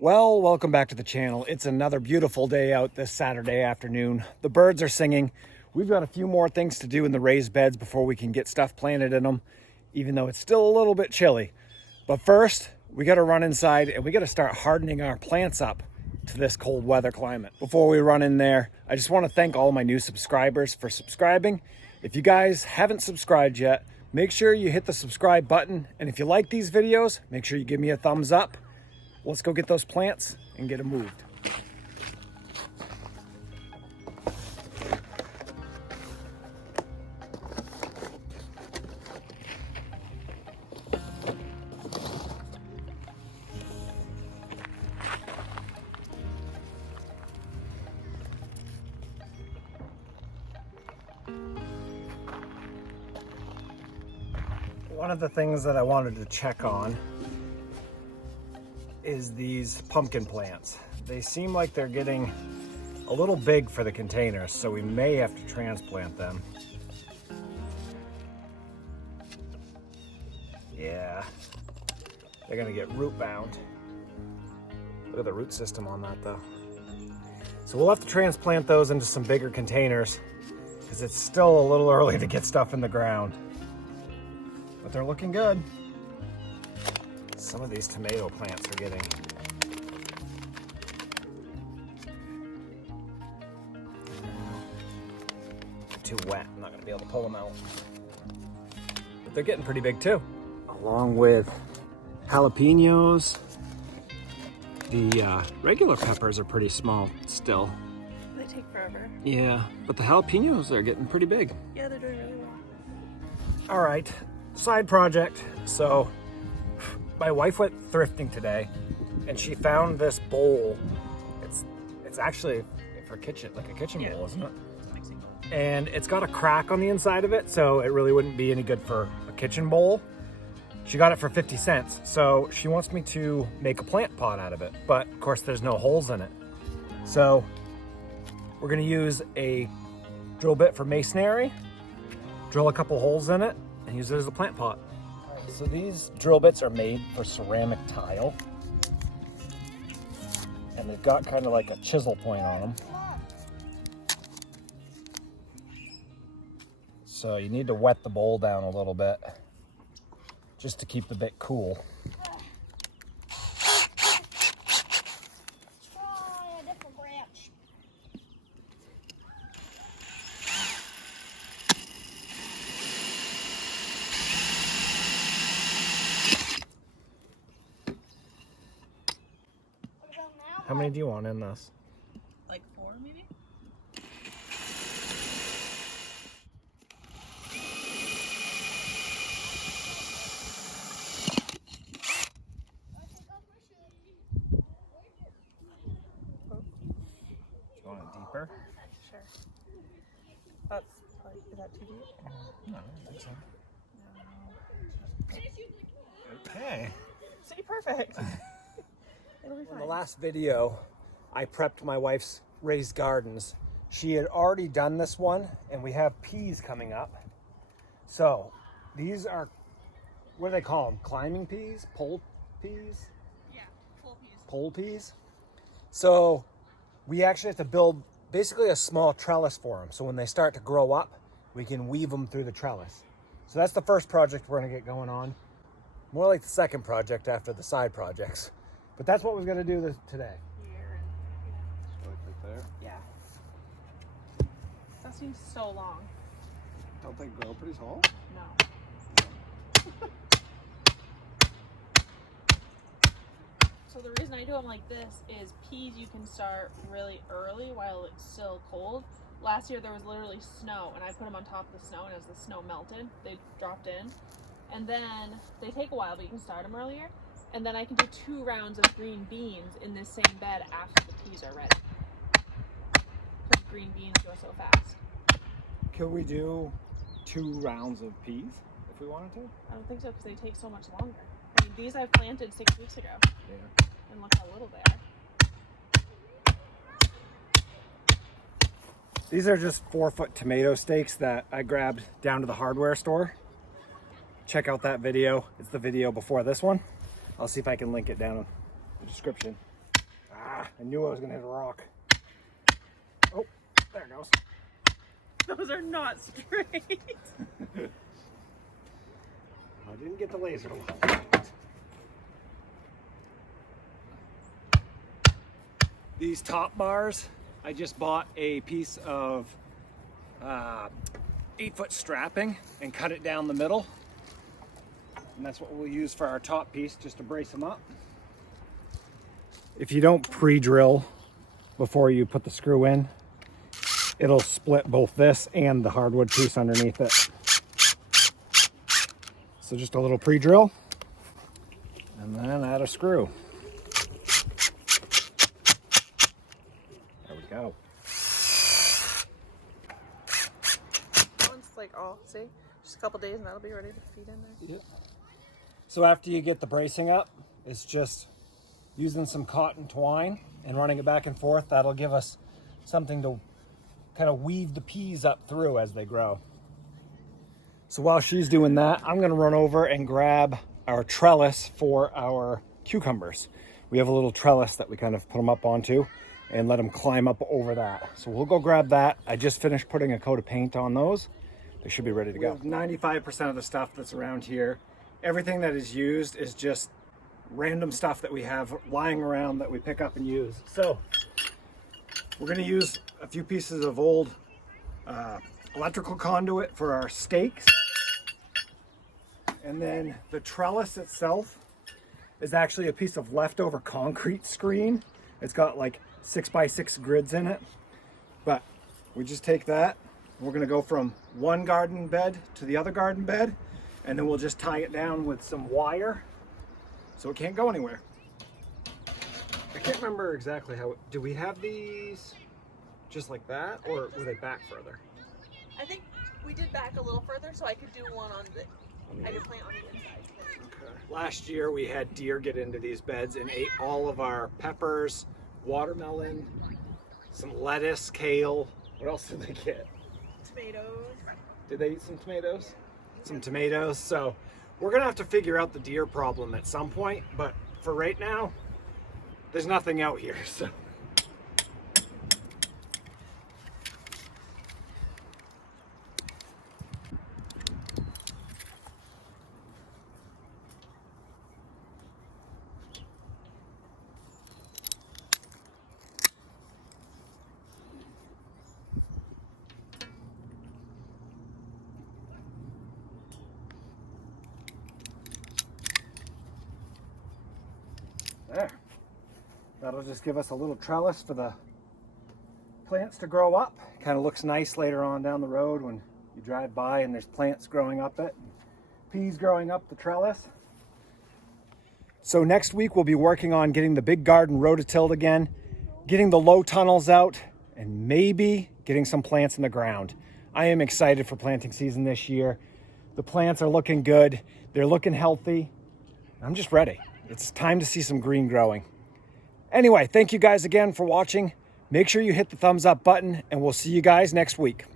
Well, welcome back to the channel. It's another beautiful day out this Saturday afternoon. The birds are singing. We've got a few more things to do in the raised beds before we can get stuff planted in them, even though it's still a little bit chilly. But first, we got to run inside and we got to start hardening our plants up to this cold weather climate. Before we run in there, I just want to thank all my new subscribers for subscribing. If you guys haven't subscribed yet, make sure you hit the subscribe button. And if you like these videos, make sure you give me a thumbs up. Let's go get those plants and get them moved. One of the things that I wanted to check on is these pumpkin plants. They seem like they're getting a little big for the containers, so we may have to transplant them. Yeah, they're gonna get root bound. Look at the root system on that though. So we'll have to transplant those into some bigger containers because it's still a little early to get stuff in the ground. But they're looking good. Some of these tomato plants are getting too wet. I'm not going to be able to pull them out. But they're getting pretty big too. Along with jalapenos. The regular peppers are pretty small still. They take forever. Yeah, but the jalapenos are getting pretty big. Yeah, they're doing really well. All right, side project. So my wife went thrifting today and she found this bowl. It's actually for kitchen, like a kitchen bowl, isn't it? It's a mixing bowl. And it's got a crack on the inside of it, so it really wouldn't be any good for a kitchen bowl. She got it for 50 cents. So she wants me to make a plant pot out of it, but of course there's no holes in it. So we're gonna use a drill bit for masonry, drill a couple holes in it, and use it as a plant pot. So these drill bits are made for ceramic tile, and they've got kind of like a chisel point on them. So you need to wet the bowl down a little bit just to keep the bit cool. Try a different branch. What about now? How many do you want in this? Like 4 maybe? Do you want it deeper? Sure. That's probably, is that too deep? No, I don't think so. No. Okay. See, perfect. It'll be In fine. the last video, I prepped my wife's raised gardens. She had already done this one, and we have peas coming up. So these are, what do they call them? Climbing peas? Pole peas? Yeah, full peas. Pole peas? So we actually have to build basically a small trellis for them. So when they start to grow up, we can weave them through the trellis. So that's the first project we're gonna get going on. More like the second project after the side projects. But that's what we're gonna do today. Here and Right there. yeah. That seems so long. Don't they grow pretty tall? No. So the reason I do them like this is peas you can start really early while it's still cold. Last year there was literally snow and I put them on top of the snow, and as the snow melted, they dropped in. And then they take a while, but you can start them earlier. And then I can do 2 rounds of green beans in this same bed after the peas are ready. Because green beans go so fast. Could we do 2 rounds of peas if we wanted to? I don't think so because they take so much longer. I mean, these I've planted 6 weeks ago. Yeah. And look how little they are. These are just 4-foot tomato stakes that I grabbed down to the hardware store. Check out that video. It's the video before this one. I'll see if I can link it down in the description. I knew I was gonna hit a rock. Oh, there it goes. Those are not straight. I didn't get the laser one. These top bars, I just bought a piece of 8-foot strapping and cut it down the middle. And that's what we'll use for our top piece, just to brace them up. If you don't pre-drill before you put the screw in, it'll split both this and the hardwood piece underneath it. So just a little pre-drill and then add a screw. There we go. One's like, oh, see? Just a couple days and that'll be ready to feed in there. Yep. So after you get the bracing up, it's just using some cotton twine and running it back and forth. That'll give us something to kind of weave the peas up through as they grow. So while she's doing that, I'm gonna run over and grab our trellis for our cucumbers. We have a little trellis that we kind of put them up onto and let them climb up over that. So we'll go grab that. I just finished putting a coat of paint on those. They should be ready to go. 95% of the stuff that's around here, everything that is used is just random stuff that we have lying around that we pick up and use. So we're gonna use a few pieces of old electrical conduit for our stakes. And then the trellis itself is actually a piece of leftover concrete screen. It's got like 6x6 grids in it. But we just take that, we're gonna go from one garden bed to the other garden bed, and then we'll just tie it down with some wire so it can't go anywhere. I can't remember exactly how, do we have these just like that, or were they back further? I think we did back a little further so I could do one on the, I could plant on the inside. Okay. Last year we had deer get into these beds and ate all of our peppers, watermelon, some lettuce, kale. What else did they get? Tomatoes. Did they eat some tomatoes? Some tomatoes. So we're gonna have to figure out the deer problem at some point, but for right now, there's nothing out here, so. There. That'll just give us a little trellis for the plants to grow up. Kind of looks nice later on down the road when you drive by and there's plants growing up it. Peas growing up the trellis. So next week we'll be working on getting the big garden rototilled again, getting the low tunnels out, and maybe getting some plants in the ground. I am excited for planting season this year. The plants are looking good. They're looking healthy. I'm just ready. It's time to see some green growing. Anyway, thank you guys again for watching. Make sure you hit the thumbs up button, and we'll see you guys next week.